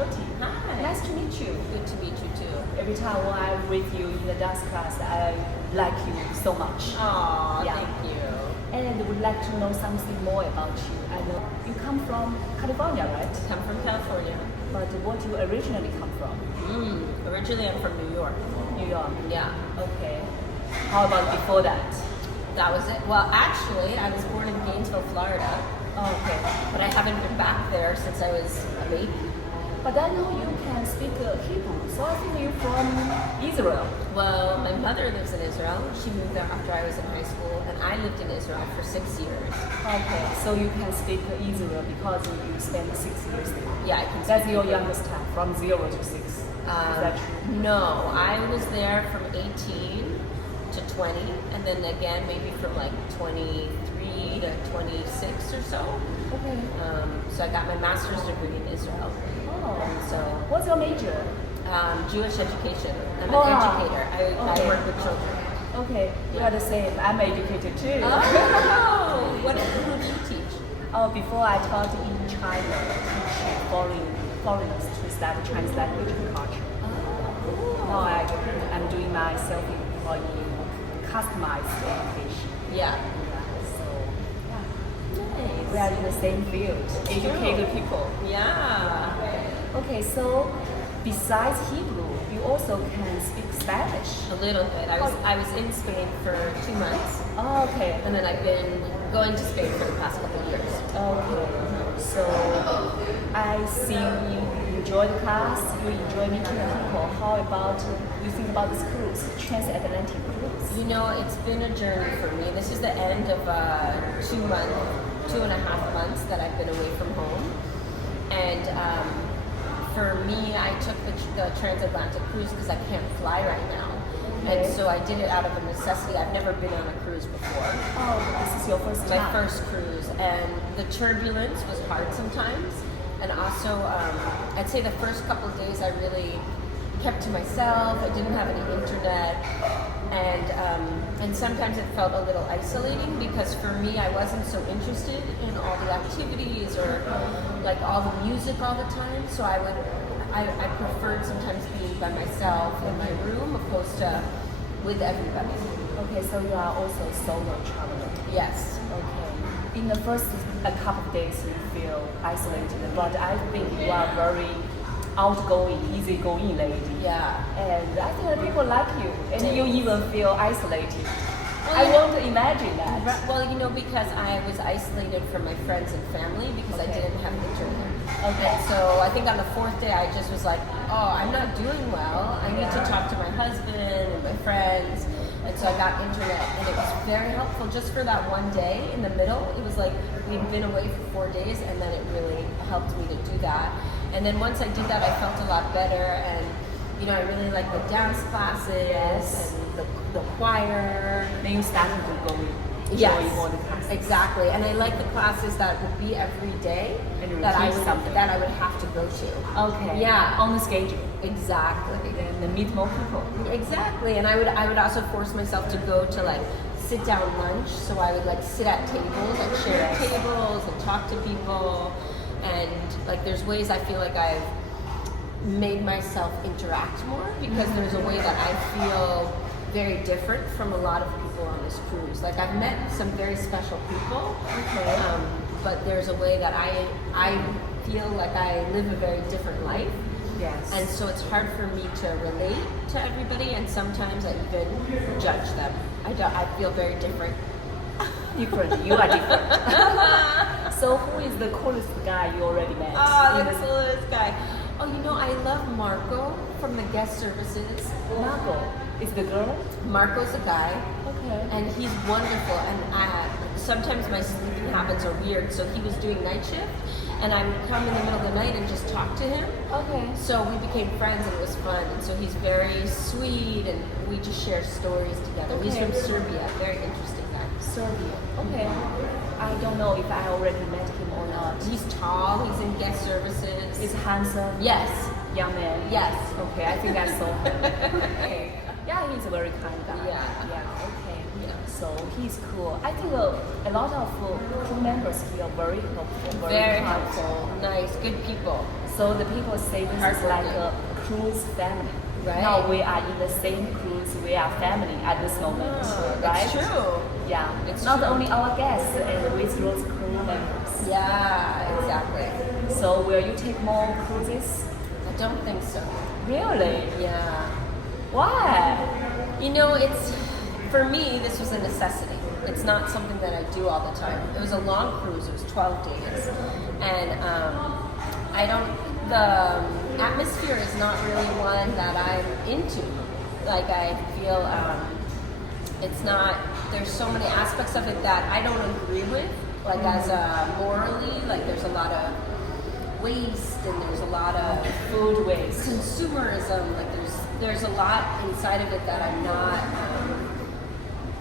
Joti. Hi. Nice to meet you. Good to meet you too. Every time when I'm with you in the dance class, I like you so much. Aw, Yeah. thank you. And would like to know something more about you. I know you come from California, right? Come from California. But what you originally come from? Originally I'm from New York. New York. Yeah. Okay. How about before that? That was it. Well, actually, I was born in Gainesville, Florida, Oh, okay. but I haven't been back there since I was a baby. But I know you can speak Hebrew, so I think you're from Israel. Well, my mother lives in Israel. She moved there after I was in high school, and I lived in Israel for 6 years. Okay, so you can speak Israel because you spent 6 years there. Yeah, I can That's speak your Hebrew. youngest time, from 0 to 6. Is that true? No, I was there from 18 to 20, and then again maybe from like 23 to 26 or so. Okay. So I got my master's degree in Israel. Oh, So what's your major? Jewish education. I'm Wow. an educator. I Okay. work with children. Okay, we are the same. I'm educated too. Oh, who do you teach? Oh, before I taught in China, teach foreigners to study Chinese language and culture. Now I'm doing my self-employed customized education. Yeah. So Nice. we are in the same field, educated people. Yeah. Okay, so besides Hebrew, you also can speak Spanish. A little bit. I was in Spain for 2 months, Oh, okay. and then I've been going to Spain for the past couple of years. Okay. So I see you enjoy the class, you enjoy meeting people. How about you think about this cruise, Transatlantic cruise? You know, it's been a journey for me. This is the end of 2.5 months that I've been away from home. And for me, I took the Transatlantic cruise because I can't fly right now. And so I did it out of a necessity. I've never been on a cruise before. Oh, this is your first time. My first cruise. And the turbulence was hard sometimes. And also, I'd say the first couple of days I really kept to myself. I didn't have any internet. And sometimes it felt a little isolating because for me, I wasn't so interested in all the activities or like all the music all the time. So I preferred sometimes being by myself in my room opposed to with everybody. Okay, so you are also a solo traveler. Yes. Okay. In the first couple of days, you feel isolated, but I think you are very outgoing, easygoing lady. Yeah. And I think that people like you, and you even feel isolated. Well, I you know- won't imagine that. Well, you know, because I was isolated from my friends and family because I Okay. didn't have internet. Okay. And so I think on the 4th day, I just was like, oh, I'm not doing well. I need to talk to my husband and my friends. And so I got internet, and it was very helpful just for that one day in the middle. It was like we'd been away for 4 days, and then it really helped me to do that. And then once I did that, I felt a lot better, and you know, I really like the dance classes and the choir. Then you started to go Yes, enjoy more the classes. exactly. And I like the classes that would be every day And you that I repeat would something. that I would have to go to. Okay. Yeah. On the schedule. Exactly. Then meet more people. Exactly. And I would also force myself to go to like sit down lunch. So I would like sit at tables, like share tables and talk to people. And like there's ways I feel like I've made myself interact more because there's a way that I feel very different from a lot of people on this cruise. Like I've met some very special people, Okay. but there's a way that I feel like I live a very different life. Yes. And so it's hard for me to relate to everybody, and sometimes I even judge them. I feel very different. different. You are different. So who is the coolest guy you already met? Oh, in the the- coolest guy. Oh, you know, I love Marco from the guest services. Marco is the girl. Marco's a guy, Okay. and he's wonderful. And sometimes my sleeping habits are weird, so he was doing night shift, and I would come in the middle of the night and just talk to him. Okay. So we became friends, and it was fun. And so he's very sweet, and we just share stories together. He's Okay. from Serbia, very interesting guy. Serbia. Okay. I don't know if I already met him or not. He's tall. He's in guest services. Is handsome. Yes. Young man. Yes. Okay. I think I saw him. Okay. Yeah, he's a very kind guy. Yeah. Yeah. Okay. Yeah. So he's cool. I think a lot of crew members here are very helpful, Very kind. helpful, nice, good people. So the people say this is like a cruise family. Right. Now we are in the same cruise. We are family at this moment, right? It's true. Yeah. It's not true. only our guests and with those crew members. Yeah, exactly. So will you take more cruises? I don't think so. Really? Yeah. Why? You know, it's for me. This was a necessity. It's not something that I do all the time. It was a long cruise. It was 12 days, and I don't. The atmosphere is not really one that I'm into. Like I feel it's not. There's so many aspects of it that I don't agree with. Like as morally, like there's a lot of waste and there's a lot of Food waste. consumerism. Like there's a lot inside of it that I'm not.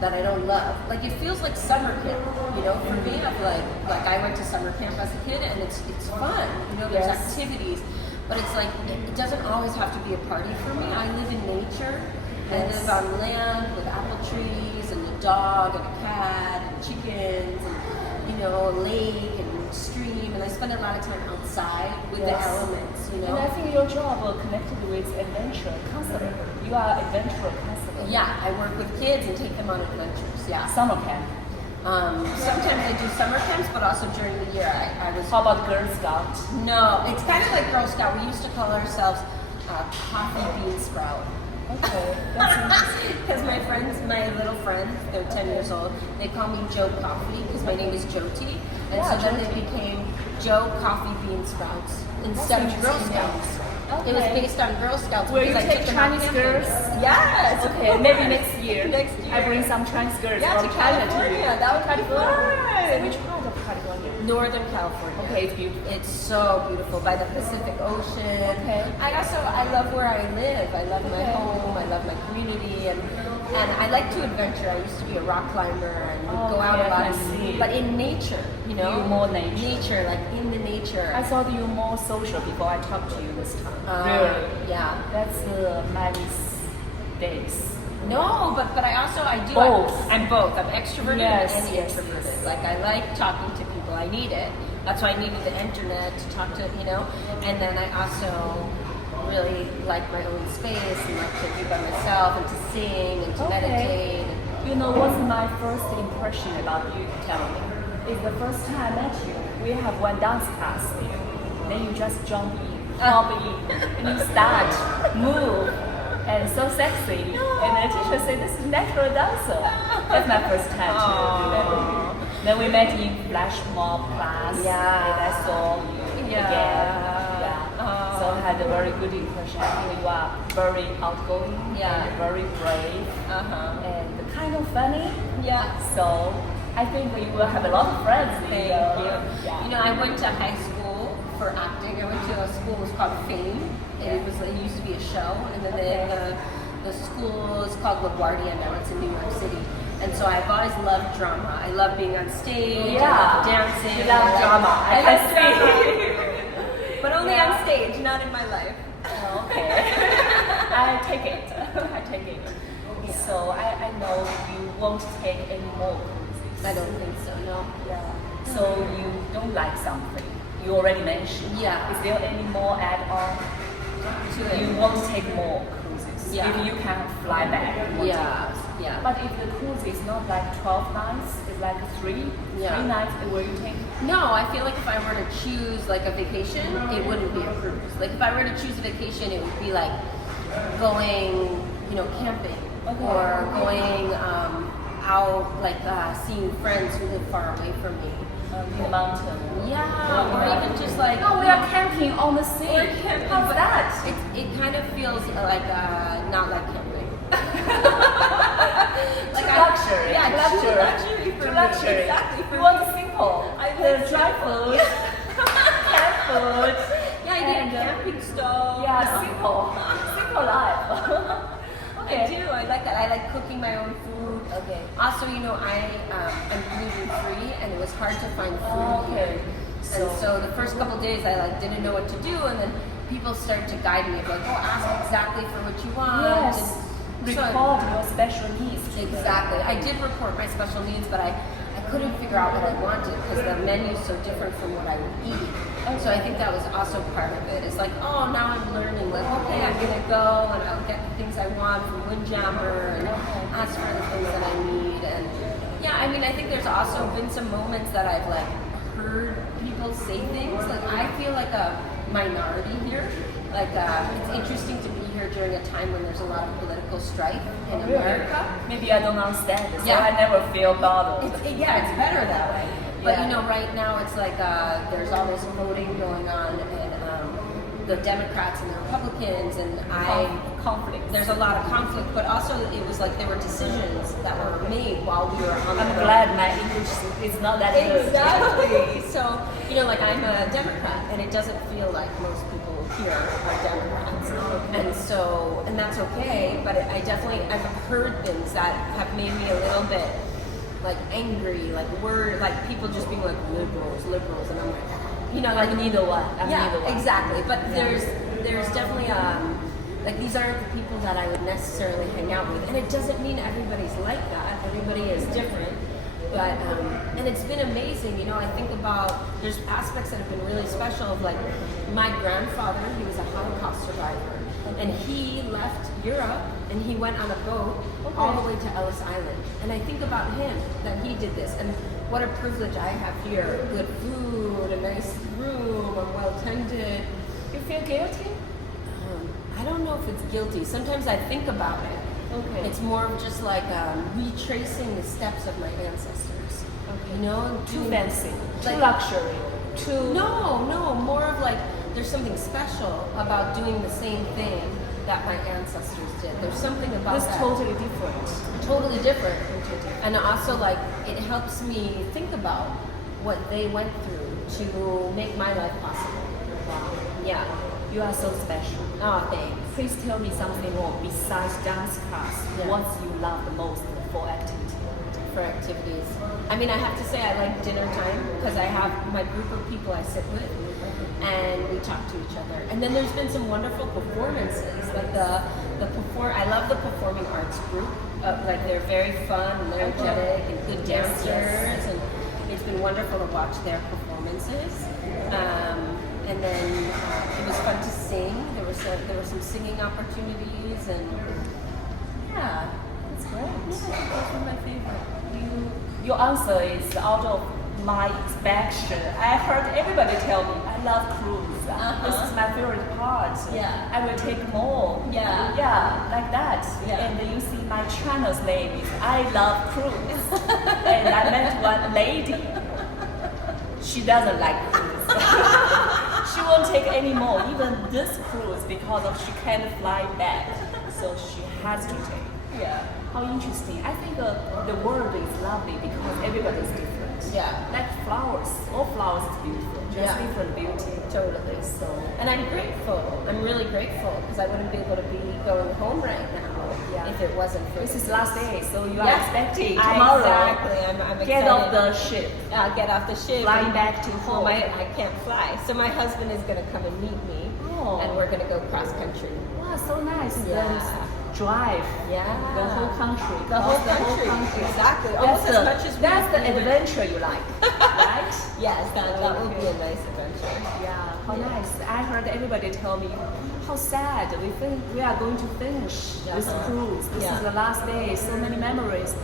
That I don't love. Like it feels like summer camp, you know. For me, I'm like I went to summer camp as a kid, and it's fun. You know, there's Yes. activities, but it's like it doesn't always have to be a party for me. I live in nature. I Yes. live on land with apple trees and a dog and a cat and chickens and you know a lake and stream, and I spend a lot of time outside with the Yes. elements. You know. And I think your job connected with adventure counselor. You are adventure counselor. Yeah, I work with kids and take them on adventures. Yeah. Summer camp. Sometimes I do summer camps, but also during the year I was. How about Girl Scout? No, it's kind of like Girl Scout. We used to call ourselves Coffee Bean Sprout. Okay, that's interesting. Because my little friends, they're 10 years old, they call me Joe Coffee because my name is Joti. And Yeah, so then Joti. they became Joe Coffee Bean Sprouts instead of Girl interesting name. Scouts. Okay. It was based on Girl Scouts. Will you because I take took them on Chinese camping. girls? Yes. Okay, of maybe course. next year. Next year. I bring some Chinese girls Yeah, from to China to you. California. That would be California. fun. So which part of California? Northern California. Okay, it's beautiful. It's so beautiful by the Pacific Ocean. Okay. I love where I live. I love my Okay. home. I love my community, and I like to adventure. I used to be a rock climber and would go out a Okay, lot, I see. but in nature. You know, You more nature. Nature, like in the nature. I thought you more social before I talked to you this time. Really? Yeah. That's many days. No, but I do. Both. I'm both. I'm extroverted Yes, and yes, introverted. yes. Like I like talking to people. I need it. That's why I needed the internet to talk to, you know. And then I also really like my own space and like to be by myself and to sing and to meditate. You know what's my first impression about you? Tell me. It's the first time I met you. We have one dance class there. Then you just jump in, hop in, and you start, move, and so sexy. And the teacher said, "This is natural dancer." That's my first time to remember you. Then we met in flash mob class. Yeah. And I saw you Yeah. again. Yeah. So I had a very good impression. I think you are very outgoing. Yeah. And very brave. And kind of funny. Yeah. So I think we will have a lot of friends. Thank you. Yeah. You know, I went to high school for acting. I went to a school, it was called Fame. And it used to be a show. And then the school is called LaGuardia now. It's in New York City. And so I've always loved drama. I love being on stage. I love dancing. You love drama. I can see. But only on stage, not in my life. Okay. I take it. I take it. So I know you won't take any more cruises. I don't think so, no. Yeah. So you don't like something. You already mentioned. Yeah. Is there any more add-on To it. You won't take more cruises. Yeah. If you can fly back. you won't Yeah, take it. yeah. But if the cruise is not like 12 nights, it's like three nights, will you take? No, I feel like if I were to choose like a vacation, it wouldn't be a cruise. Like if I were to choose a vacation, it would be like going, you know, camping or going out, like seeing friends who live far away from me. In the mountain. Yeah, or even just like. No, we are camping on the sea. We're camping, How's but that? It kind of feels like not like camping. Too luxury. Yeah, too too luxury. luxury for Too me. luxury. Exactly for You me. want simple. I The like dry food, cat food. Yeah, I need and, a camping stove. Yeah, simple life. I do. I like that. I like cooking my own food. Okay. Also, you know, I'm gluten free, and it was hard to find food Okay. here. And so the first couple days, I like didn't know what to do, and then people started to guide me, like, oh, ask exactly for what you want. Yes. And so Record your special needs. exactly. I did report my special needs, but I couldn't figure out what I wanted because the menu's so different from what I would eat. So I think that was also part of it. It's like, oh, now I'm learning. Like, okay, I'm gonna go and I'll get the things I want from Windjammer and ask for the things that I need. And yeah, I mean, I think there's also been some moments that I've like heard people say things. Like, I feel like a minority here. Like, it's interesting to be here during a time when there's a lot of political strife in America. Maybe I don't understand it, so Yeah. I never feel bothered. It's better that way. But you know, right now it's like there's all this voting going on, and the Democrats and the Republicans, and conflict. there's a lot of conflict. But also, it was like there were decisions that were made while we were on. I'm the glad my English is not that good. Exactly. So you know, like I'm a Democrat, and it doesn't feel like most people here are Democrats, and that's okay. But I've heard things that have made me a little bit like angry, like people just being like liberals, and I'm like, you know, like neither one. Neither one. Exactly. But there's definitely like these aren't the people that I would necessarily hang out with, and it doesn't mean everybody's like that. Everybody is different. But and it's been amazing, you know. I think about there's aspects that have been really special. Of like my grandfather, he was a Holocaust survivor, and he left Europe and he went on a boat all the way to Ellis Island. And I think about him that he did this, and what a privilege I have here: good food, a nice room, I'm well tended. You feel guilty? I don't know if it's guilty. Sometimes I think about it. Okay. It's more of just like retracing the steps of my ancestors. Okay. You know, Too fancy, too like- luxury, too. No, more of like there's something special about doing the same thing that my ancestors did. There's something about It's that. totally different. Totally different. And also like it helps me think about what they went through to make my life possible. Wow. Yeah. You are so special. Oh, thanks. Please tell me something more besides dance class. Yeah. What you love the most for activity? For activities. I mean, I have to say I like dinner time because I have my group of people I sit with and we talk to each other. And then there's been some wonderful performances, like I love the performing arts group. Like they're very fun and they're energetic and good dancers, and it's been wonderful to watch their performances. And then it was fun to sing. There were some singing opportunities, and yeah. That's great. Yeah, those were my favorite. Your answer is out of my expectation. I heard everybody tell me I love cruise. This is my favorite part. Yeah. I will take more. Yeah. Yeah, like that. Yeah. And you see my channel's name is I Love Cruise. And I met one lady. She doesn't like cruise. She won't take any more, even this cruise, because of she can't fly back. So she has to take. Yeah. How interesting. I think the world is lovely because everybody is different. Yeah. Like flowers. All flowers is beautiful. Just Yeah. different beauty. Totally. So And I'm grateful. I'm really grateful because I wouldn't be able to be going home right now if it wasn't for this is last day, so you are Yeah. expecting tomorrow. Exactly. I'm excited. Get off the ship. Get off the ship. Flying back to home. home. I can't fly. So my husband is going to come and meet me. Oh. And we're going to go cross country. Wow, so nice. Yeah. Then drive. Yeah. The whole country. The whole Cross country. Exactly. That's Almost the, as much as we that's the do it. adventure you like, right? Yes, that will be a nice adventure. Yeah, how Yeah. nice. I heard everybody tell me how sad we think we are going to finish this cruise. This Yeah. is the last day, so many memories.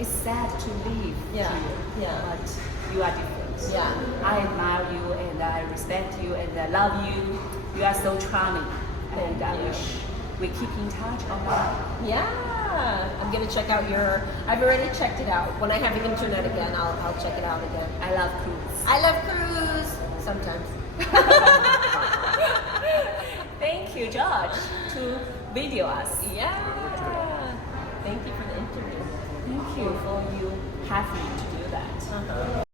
It's sad to leave Yeah. here, Yeah. but you are different. Yeah. I admire you and I respect you and I love you. You are so charming, and I you. wish we keep in touch online. Yeah. I'm going to check out I've already checked it out. When I have internet again, I'll check it out again. I love cruise. I love cruise. Sometimes. Thank you, George, to video us. Yeah. Thank you for the interview. Thank you for you having me to do that.